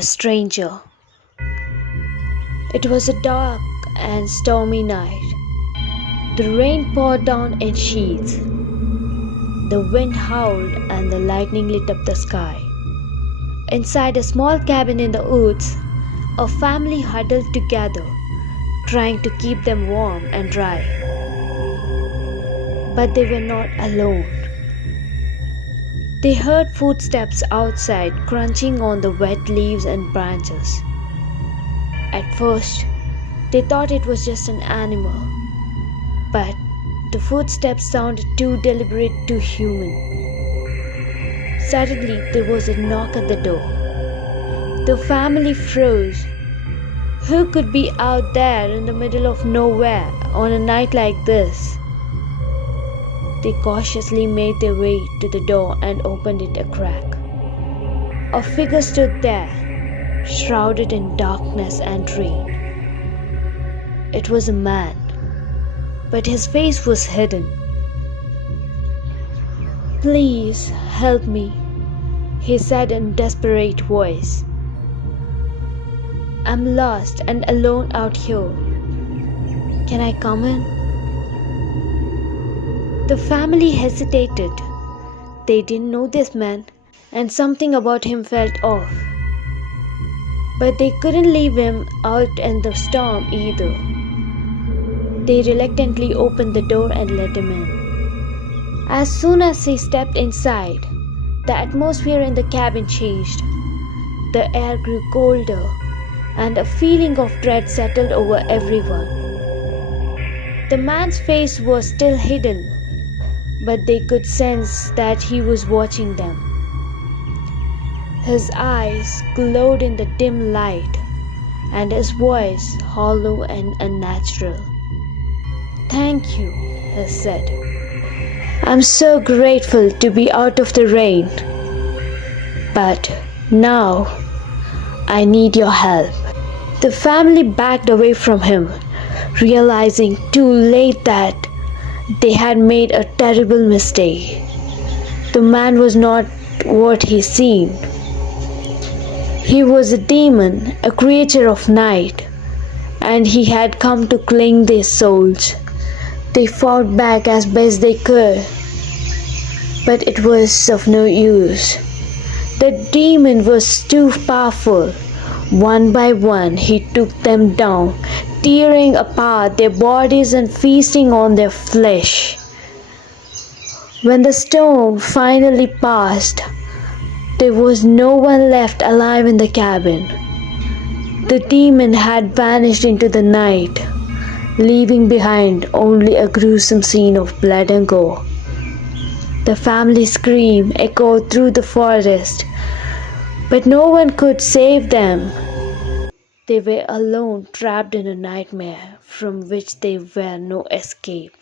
The Stranger. It was a dark and stormy night. The rain poured down in sheets. The wind howled and the lightning lit up the sky. Inside a small cabin in the woods, a family huddled together, trying to keep them warm and dry. But they were not alone. They heard footsteps outside crunching on the wet leaves and branches. At first, they thought it was just an animal, but the footsteps sounded too deliberate, too human. Suddenly, there was a knock at the door. The family froze. Who could be out there in the middle of nowhere on a night like this? They cautiously made their way to the door and opened it a crack. A figure stood there, shrouded in darkness and rain. It was a man, but his face was hidden. "Please help me," he said in a desperate voice. "I'm lost and alone out here. Can I come in?" The family hesitated. They didn't know this man, and something about him felt off. But they couldn't leave him out in the storm either. They reluctantly opened the door and let him in. As soon as he stepped inside, the atmosphere in the cabin changed. The air grew colder, and a feeling of dread settled over everyone. The man's face was still hidden, but they could sense that he was watching them. His eyes glowed in the dim light, and his voice hollow and unnatural. "Thank you," he said. "I'm so grateful to be out of the rain. But now I need your help." The family backed away from him, realizing too late that they had made a terrible mistake. The man was not what he seemed. He was a demon, a creature of night, and he had come to claim their souls. They fought back as best they could, but it was of no use. The demon was too powerful. One by one, he took them down, tearing apart their bodies and feasting on their flesh. When the storm finally passed, there was no one left alive in the cabin. The demon had vanished into the night, leaving behind only a gruesome scene of blood and gore. The family's scream echoed through the forest, but no one could save them. They were alone, trapped in a nightmare from which there were no escape.